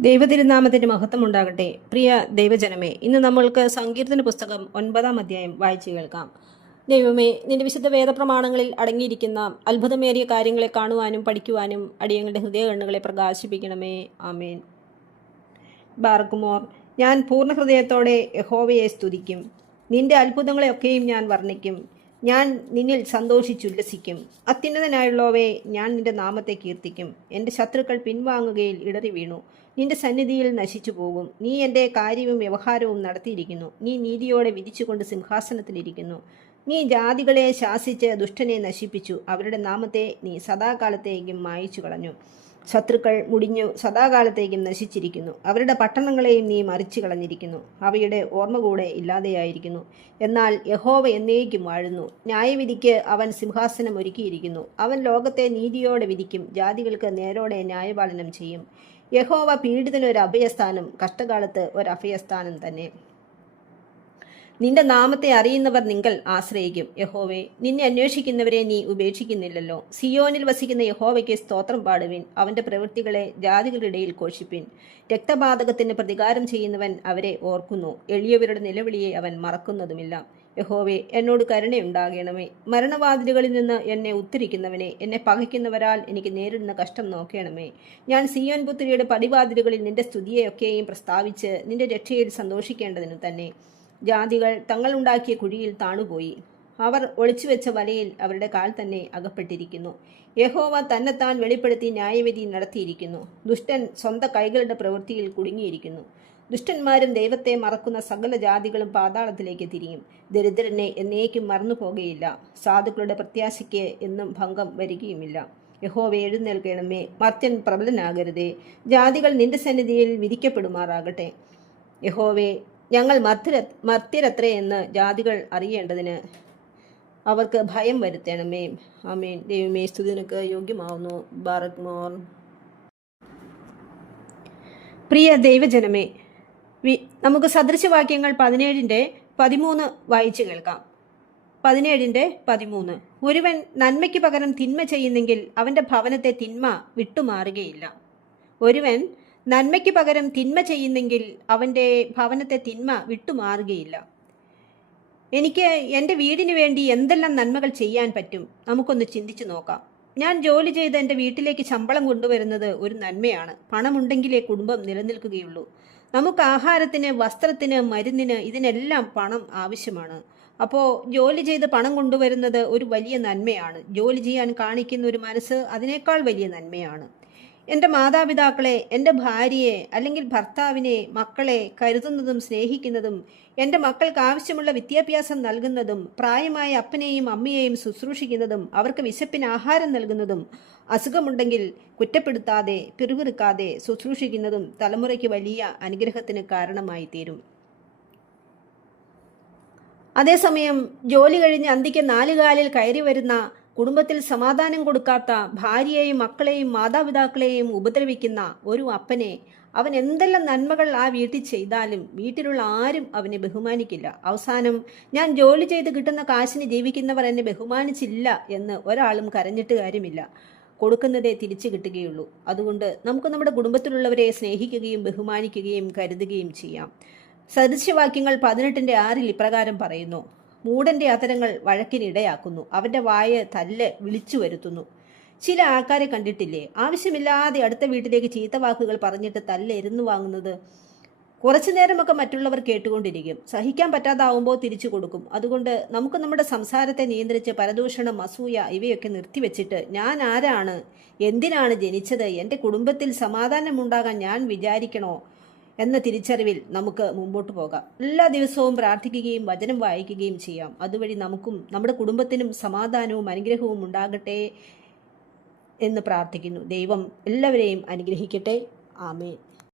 ദൈവതിരുനാമത്തിന്റെ മഹത്വം ഉണ്ടാകട്ടെ. പ്രിയ ദൈവജനമേ ഇന്ന് നമ്മൾക്ക് സങ്കീർത്തന പുസ്തകം ഒൻപതാം അധ്യായം വായിച്ചു കേൾക്കാം. ദൈവമേ നിന്റെ വിശുദ്ധ വേദപ്രമാണങ്ങളിൽ അടങ്ങിയിരിക്കുന്ന അത്ഭുതമേറിയ കാര്യങ്ങളെ കാണുവാനും പഠിക്കുവാനും അടിയങ്ങളുടെ ഹൃദയകണ്ണുകളെ പ്രകാശിപ്പിക്കണമേ. ആമേൻ. ബാർക്കുമോർ ഞാൻ പൂർണ ഹൃദയത്തോടെ യഹോവയെ സ്തുതിക്കും. നിന്റെ അത്ഭുതങ്ങളെയൊക്കെയും ഞാൻ വർണിക്കും. ഞാൻ നിന്നിൽ സന്തോഷിച്ചുല്ലസിക്കും. അത്യുന്നതനായുള്ളവേ ഞാൻ നിന്റെ നാമത്തെ കീർത്തിക്കും. എന്റെ ശത്രുക്കൾ പിൻവാങ്ങുകയിൽ ഇടറി വീണു നിന്റെ സന്നിധിയിൽ നശിച്ചു പോകും. നീ എന്റെ കാര്യവും വ്യവഹാരവും നടത്തിയിരിക്കുന്നു. നീ നീതിയോടെ വിധിച്ചുകൊണ്ട് സിംഹാസനത്തിലിരിക്കുന്നു. നീ ജാതികളെ ശാസിച്ച് ദുഷ്ടനെ നശിപ്പിച്ചു. അവരുടെ നാമത്തെ നീ സദാകാലത്തേക്കും മായിച്ചു കളഞ്ഞു ശത്രുക്കൾ മുടിഞ്ഞു സദാകാലത്തേക്കും നശിച്ചിരിക്കുന്നു. അവരുടെ പട്ടണങ്ങളെയും നീ മറിച്ചു കളഞ്ഞിരിക്കുന്നു. അവയുടെ ഓർമ്മ കൂടെ ഇല്ലാതെയായിരിക്കുന്നു. എന്നാൽ യഹോവ എന്നേക്കും വാഴുന്നു. ന്യായവിധിക്ക് അവൻ സിംഹാസനം ഒരുക്കിയിരിക്കുന്നു അവൻ ലോകത്തെ നീതിയോടെ വിധിക്കും. ജാതികൾക്ക് നേരോടെ ന്യായപാലനം ചെയ്യും. യഹോവ പീഡിതനൊരു അഭയസ്ഥാനം കഷ്ടകാലത്ത് ഒരു അഭയസ്ഥാനം തന്നെ. നിന്റെ നാമത്തെ അറിയുന്നവർ നിങ്ങൾ ആശ്രയിക്കും. യഹോവേ നിന്നെ അന്വേഷിക്കുന്നവരെ നീ ഉപേക്ഷിക്കുന്നില്ലല്ലോ. സിയോനിൽ വസിക്കുന്ന യഹോവയ്ക്ക് സ്തോത്രം പാടുവിൻ. അവന്റെ പ്രവൃത്തികളെ ജാതികളുടെ ഇടയിൽ ഘോഷിപ്പിൻ. രക്തപാതകത്തിന് പ്രതികാരം ചെയ്യുന്നവൻ അവരെ ഓർക്കുന്നു. എളിയവരുടെ നിലവിളിയെ അവൻ മറക്കുന്നതുമില്ല. യഹോവേ എന്നോട് കരുണയുണ്ടാകണമേ. മരണവാതിലുകളിൽ നിന്ന് എന്നെ ഉത്തരിക്കുന്നവനെ എന്നെ പകയ്ക്കുന്നവരാൽ എനിക്ക് നേരിടുന്ന കഷ്ടം നോക്കണമേ. ഞാൻ സിയോൻ പുത്രിയുടെ പടിവാതിലുകളിൽ നിന്റെ സ്തുതിയെയൊക്കെയും പ്രസ്താവിച്ച് നിന്റെ രക്ഷയിൽ സന്തോഷിക്കേണ്ടതിനു തന്നെ. ജാതികൾ തങ്ങളുണ്ടാക്കിയ കുഴിയിൽ താണുപോയി. അവർ ഒളിച്ചു വെച്ച വലയിൽ അവരുടെ കാൽ തന്നെ അകപ്പെട്ടിരിക്കുന്നു. യഹോവ തന്നെത്താൻ വെളിപ്പെടുത്തി ന്യായവിധി നടത്തിയിരിക്കുന്നു. ദുഷ്ടൻ സ്വന്തം കൈകളുടെ പ്രവൃത്തിയിൽ കുടുങ്ങിയിരിക്കുന്നു. ദുഷ്ടന്മാരും ദൈവത്തെ മറക്കുന്ന സകല ജാതികളും പാതാളത്തിലേക്ക് തിരിയും. ദരിദ്രനെ എന്നേക്കും മറന്നു പോകുകയില്ല സാധുക്കളുടെ പ്രത്യാശയ്ക്ക് എന്നും ഭംഗം വരികയുമില്ല. യഹോവ എഴുന്നേൽക്കണമേ. മർത്യൻ പ്രബലനാകരുതേ. ജാതികൾ നിന്റെ സന്നിധിയിൽ വിധിക്കപ്പെടുമാറാകട്ടെ. യഹോവേ ഞങ്ങൾ മർത്യര മർത്യരത്രേ എന്ന് ജാതികൾ അറിയേണ്ടതിന് അവർക്ക് ഭയം വരുത്തണമേ. ആമേൻ. ദൈവമേ സ്തുതിനക്ക് യോഗ്യമാവുന്നു. ഭാരത് മോർ. പ്രിയ ദൈവജനമേ വി- നമുക്ക് സദൃശവാക്യങ്ങൾ പതിനേഴിന്റെ പതിമൂന്ന് വായിച്ചു കേൾക്കാം. പതിനേഴിന്റെ പതിമൂന്ന്. ഒരുവൻ നന്മയ്ക്ക് പകരം തിന്മ ചെയ്യുന്നെങ്കിൽ അവന്റെ ഭവനത്തെ തിന്മ വിട്ടുമാറുകയില്ല. ഒരുവൻ നന്മയ്ക്ക് പകരം തിന്മ ചെയ്യുന്നെങ്കിൽ അവന്റെ ഭവനത്തെ തിന്മ വിട്ടുമാറുകയില്ല. എനിക്ക് എന്റെ വീടിന് വേണ്ടി എന്തെല്ലാം നന്മകൾ ചെയ്യാൻ പറ്റും? നമുക്കൊന്ന് ചിന്തിച്ചു നോക്കാം. ഞാൻ ജോലി ചെയ്ത് എന്റെ വീട്ടിലേക്ക് ശമ്പളം കൊണ്ടുവരുന്നത് ഒരു നന്മയാണ്. പണമുണ്ടെങ്കിലേ കുടുംബം നിലനിൽക്കുകയുള്ളൂ. നമുക്ക് ആഹാരത്തിന് വസ്ത്രത്തിന് മരുന്നിന് ഇതിനെല്ലാം പണം ആവശ്യമാണ്. അപ്പോൾ ജോലി ചെയ്ത് പണം കൊണ്ടുവരുന്നത് ഒരു വലിയ നന്മയാണ്. ജോലി ചെയ്യാൻ കാണിക്കുന്ന ഒരു മനസ്സ് അതിനേക്കാൾ വലിയ നന്മയാണ്. എന്റെ മാതാപിതാക്കളെ എന്റെ ഭാര്യയെ അല്ലെങ്കിൽ ഭർത്താവിനെ മക്കളെ കരുതുന്നതും സ്നേഹിക്കുന്നതും എന്റെ മക്കൾക്ക് ആവശ്യമുള്ള വിദ്യാഭ്യാസം നൽകുന്നതും പ്രായമായ അപ്പനെയും അമ്മയെയും ശുശ്രൂഷിക്കുന്നതും അവർക്ക് വിശപ്പിന് ആഹാരം നൽകുന്നതും അസുഖമുണ്ടെങ്കിൽ കുറ്റപ്പെടുത്താതെ പിറുപിറുക്കാതെ ശുശ്രൂഷിക്കുന്നതും തലമുറയ്ക്ക് വലിയ അനുഗ്രഹത്തിന് കാരണമായി തീരും അതേസമയം ജോലി കഴിഞ്ഞ് അന്തിക്ക് നാലുകാലിൽ കയറി വരുന്ന കുടുംബത്തിൽ സമാധാനം കൊടുക്കാത്ത ഭാര്യയെയും മക്കളെയും മാതാപിതാക്കളെയും ഉപദ്രവിക്കുന്ന ഒരു അപ്പനെ അവൻ എന്തെല്ലാം നന്മകൾ ആ വീട്ടിൽ ചെയ്താലും വീട്ടിലുള്ള ആരും അവനെ ബഹുമാനിക്കില്ല. അവസാനം ഞാൻ ജോലി ചെയ്ത് കിട്ടുന്ന കാശിന് ജീവിക്കുന്നവർ എന്നെ ബഹുമാനിച്ചില്ല എന്ന് ഒരാളും കരഞ്ഞിട്ട് കാര്യമില്ല. കൊടുക്കുന്നതേ തിരിച്ചു കിട്ടുകയുള്ളൂ. അതുകൊണ്ട് നമുക്ക് നമ്മുടെ കുടുംബത്തിലുള്ളവരെ സ്നേഹിക്കുകയും ബഹുമാനിക്കുകയും കരുതുകയും ചെയ്യാം. സദൃശ്യവാക്യങ്ങൾ പതിനെട്ടിന്റെ ആറിൽ ഇപ്രകാരം പറയുന്നു. മൂടന്റെ അതരങ്ങൾ വഴക്കിനിടയാക്കുന്നു അവന്റെ വായ തല്ല് വിളിച്ചു വരുത്തുന്നു. ചില ആൾക്കാരെ കണ്ടിട്ടില്ലേ? ആവശ്യമില്ലാതെ അടുത്ത വീട്ടിലേക്ക് ചീത്ത വാക്കുകൾ പറഞ്ഞിട്ട് തല്ല് എരുന്നു വാങ്ങുന്നത് കുറച്ചു നേരമൊക്കെ മറ്റുള്ളവർ കേട്ടുകൊണ്ടിരിക്കും. സഹിക്കാൻ പറ്റാതാവുമ്പോൾ തിരിച്ചു കൊടുക്കും. അതുകൊണ്ട് നമുക്ക് നമ്മുടെ സംസാരത്തെ നിയന്ത്രിച്ച് പരദൂഷണം അസൂയ ഇവയൊക്കെ നിർത്തിവെച്ചിട്ട് ഞാൻ ആരാണ്? എന്തിനാണ് ജനിച്ചത്? എന്റെ കുടുംബത്തിൽ സമാധാനമുണ്ടാകാൻ ഞാൻ വിചാരിക്കണോ? എന്ന തിരിച്ചറിവിൽ നമുക്ക് മുമ്പോട്ട് പോകാം. എല്ലാ ദിവസവും പ്രാർത്ഥിക്കുകയും വചനം വായിക്കുകയും ചെയ്യാം. അതുവഴി നമുക്കും നമ്മുടെ കുടുംബത്തിനും സമാധാനവും അനുഗ്രഹവും ഉണ്ടാകട്ടെ എന്ന് പ്രാർത്ഥിക്കുന്നു. ദൈവം എല്ലാവരെയും അനുഗ്രഹിക്കട്ടെ. ആമേൻ.